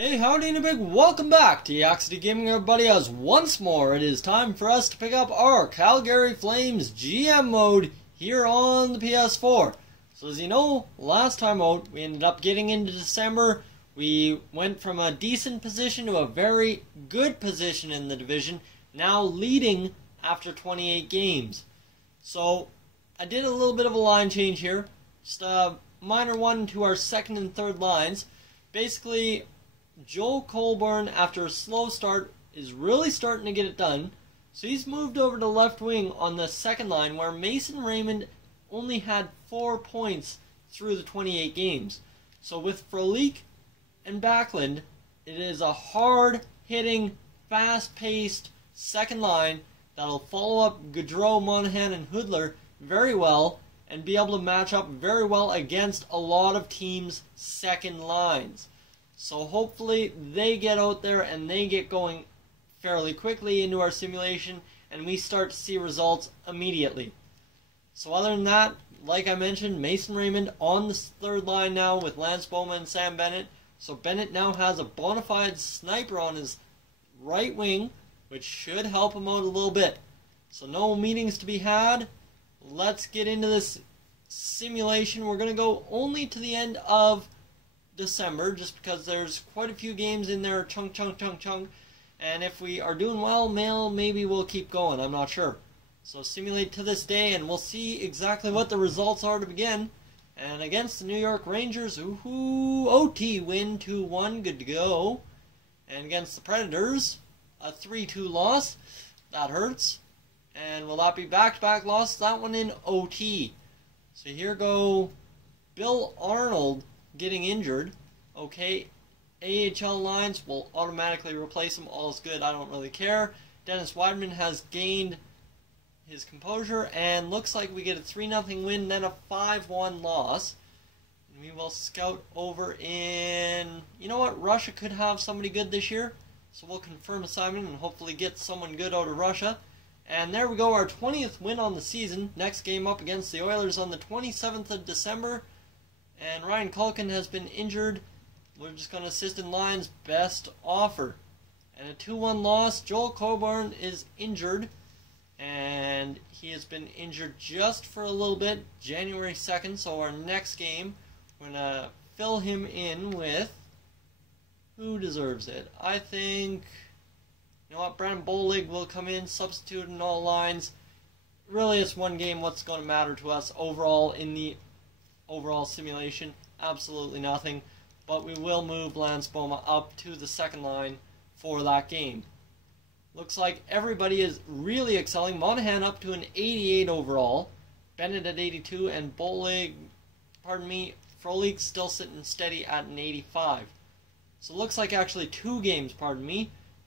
Hey, howdy and a big welcome back to Yaxity Gaming, everybody, as once more it is time for us to pick up our Calgary Flames GM mode here on the PS4. So as you know, last time out we ended up getting into December. We went from a decent position to a very good position in the division, now leading after 28 games. So I did a little bit of a line change here, just a minor one to our second and third lines. Basically, Joel Colburn, after a slow start, is really starting to get it done. So he's moved over to left wing on the second line, where Mason Raymond only had 4 points through the 28 games. So with Frolik and Backlund, it is a hard-hitting, fast-paced second line that'll follow up Gaudreau, Monahan, and Hudler very well and be able to match up very well against a lot of teams' second lines. So hopefully they get out there and they get going fairly quickly into our simulation and we start to see results immediately. So other than that, like I mentioned, Mason Raymond on the third line now with Lance Bowman and Sam Bennett. So Bennett now has a bona fide sniper on his right wing, which should help him out a little bit. So no meetings to be had. Let's get into this simulation. We're going to go only to the end of December, just because there's quite a few games in there, chunk, and if we are doing well, maybe we'll keep going, I'm not sure. So simulate to this day, and we'll see exactly what the results are to begin. And against the New York Rangers, OT win 2-1, good to go. And against the Predators, a 3-2 loss, that hurts. And will that be back-to-back loss? That one in OT. So here go Bill Arnold getting injured. Okay, AHL lines will automatically replace him. All's good, I don't really care. Dennis Wideman has gained his composure, and looks like we get a 3-0 win, then a 5-1 loss. And we will scout over in... You know what? Russia could have somebody good this year. So we'll confirm assignment and hopefully get someone good out of Russia. And there we go, our 20th win on the season. Next game up against the Oilers on the 27th of December. And Ryan Culkin has been injured. We're just going to assist in lines, best offer. And a 2-1 loss. Joel Coburn is injured. And he has been injured just for a little bit, January 2nd. So our next game, we're going to fill him in with... Who deserves it? I think... You know what? Brandon Bolig will come in, substitute in all lines. Really, it's one game. What's going to matter to us overall in the overall simulation? Absolutely nothing. But we will move Lance Boma up to the second line for that game. Looks like everybody is really excelling. Monahan up to an 88 overall. Bennett at 82, and Frolik still sitting steady at an 85. So it looks like actually 2 games,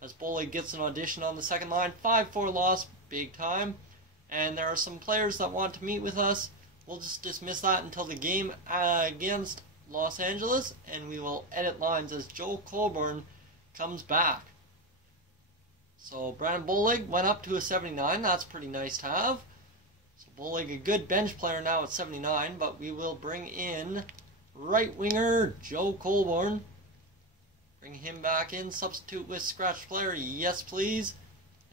as Bolig gets an audition on the second line. 5-4 loss, big time. And there are some players that want to meet with us. We'll just dismiss that until the game against Los Angeles, and we will edit lines as Joel Colburn comes back. So Brandon Bolig went up to a 79. That's pretty nice to have. So Bolig, a good bench player now at 79, but we will bring in right winger Joe Colburn. Bring him back in, substitute with scratch player, yes please.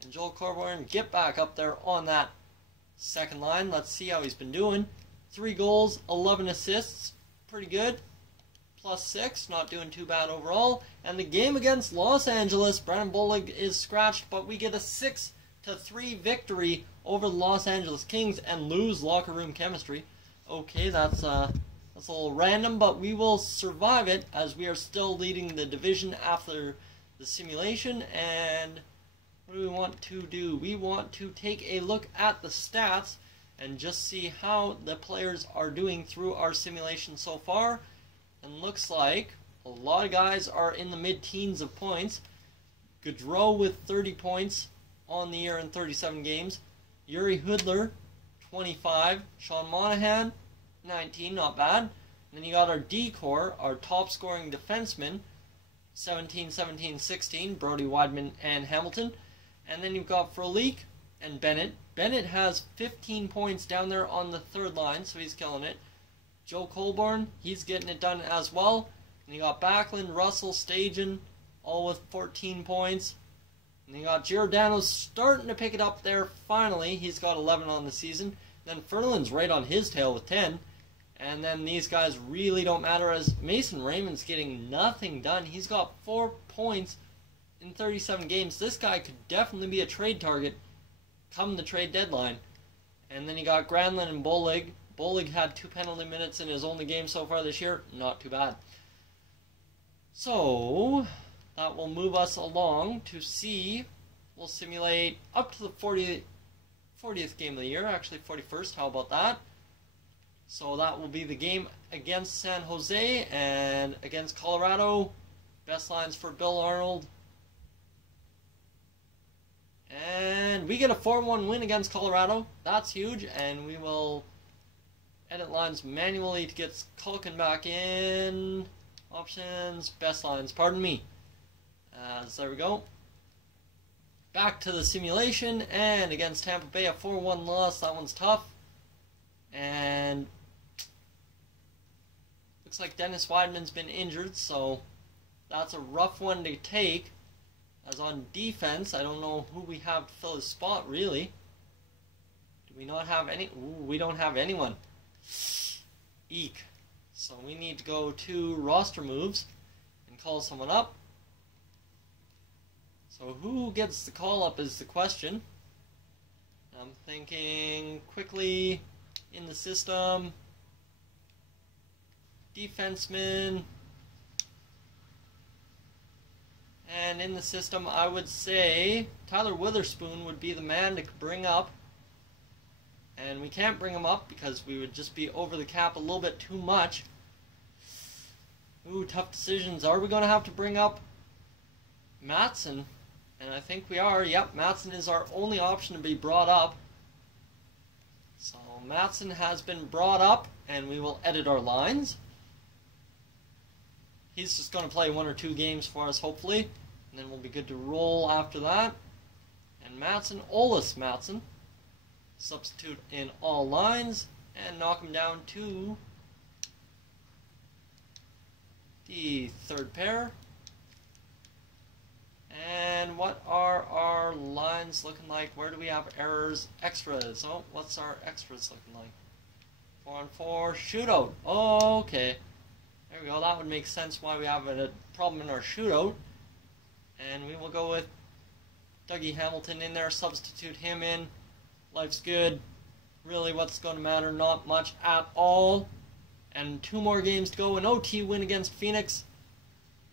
And Joel Colburn, get back up there on that second line. Let's see how he's been doing. 3 goals, 11 assists, pretty good. +6, not doing too bad overall. And the game against Los Angeles, Brandon Bolig is scratched, but we get a 6-3 victory over the Los Angeles Kings and lose locker room chemistry. Okay, that's a little random, but we will survive it as we are still leading the division after the simulation. And what do we want to do? We want to take a look at the stats and just see how the players are doing through our simulation so far. And looks like a lot of guys are in the mid-teens of points. Gaudreau with 30 points on the year in 37 games. Yuri Hudler, 25. Sean Monahan, 19, not bad. And then you got our D-core, our top-scoring defensemen, 17, 17, 16, Brody, Wideman, and Hamilton. And then you've got Frolik and Bennett. Bennett has 15 points down there on the third line, so he's killing it. Joe Colburn, he's getting it done as well. And you got Backlund, Russell, Stajan, all with 14 points. And you got Giordano's starting to pick it up there finally. He's got 11 on the season. Then Ferland's right on his tail with 10. And then these guys really don't matter as Mason Raymond's getting nothing done. He's got 4 points in 37 games. This guy could definitely be a trade target come the trade deadline. And then you got Granlund and Bolig. Bolig had 2 penalty minutes in his only game so far this year. Not too bad. So, that will move us along to see. We'll simulate up to the 40th game of the year. Actually, 41st. How about that? So that will be the game against San Jose and against Colorado. Best lines for Bill Arnold. And we get a 4-1 win against Colorado. That's huge. And we will edit lines manually to get Culkin back in. Options, best lines, pardon me. So there we go. Back to the simulation. And against Tampa Bay, a 4-1 loss. That one's tough. And looks like Dennis Weidman's been injured, so that's a rough one to take. As on defense, I don't know who we have to fill his spot, really. Do we not have any? Ooh, we don't have anyone. Eek. So we need to go to roster moves and call someone up. So who gets the call up is the question. I'm thinking quickly in the system. Defenseman. And in the system, I would say Tyler Witherspoon would be the man to bring up. And we can't bring him up because we would just be over the cap a little bit too much. Ooh, tough decisions. Are we going to have to bring up Matson? And I think we are. Yep, Matson is our only option to be brought up. So Matson has been brought up, and we will edit our lines. He's just going to play 1 or 2 games for us, hopefully. And then we'll be good to roll after that. And Matson, Olis Matson. Substitute in all lines. And knock him down to the 3rd pair. And what are our lines looking like? Where do we have errors? Extras. Oh, what's our extras looking like? 4-on-4 shootout. Oh, okay. There we go. That would make sense why we have a problem in our shootout. And we will go with Dougie Hamilton in there. Substitute him in. Life's good. Really, what's going to matter? Not much at all. And 2 more games to go. An OT win against Phoenix.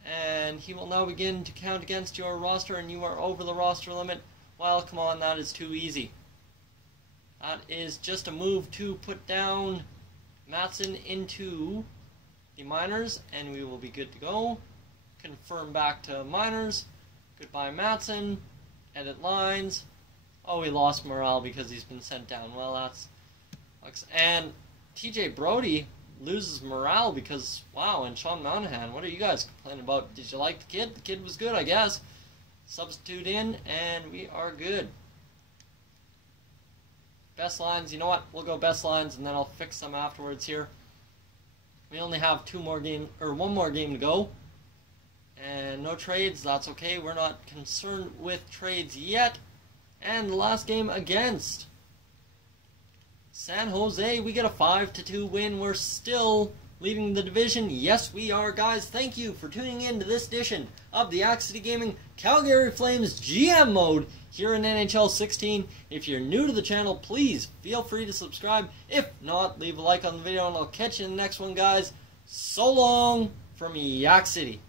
And he will now begin to count against your roster, and you are over the roster limit. Well, come on, that is too easy. That is just a move to put down Matson into the minors, and we will be good to go. Confirm back to minors. Goodbye, Matson. Edit lines. Oh, we lost morale because he's been sent down. Well, that's... And TJ Brody loses morale because, wow, and Sean Monahan, what are you guys complaining about? Did you like the kid? The kid was good, I guess. Substitute in, and we are good. Best lines, you know what? We'll go best lines, and then I'll fix them afterwards here. We only have 1 more game to go. And no trades, that's okay. We're not concerned with trades yet. And the last game against San Jose, we get a 5-2 win. We're still leading the division. Yes, we are, guys. Thank you for tuning in to this edition of the Yak City Gaming Calgary Flames GM mode here in NHL 16. If you're new to the channel, please feel free to subscribe. If not, leave a like on the video, and I'll catch you in the next one, guys. So long from Yak City.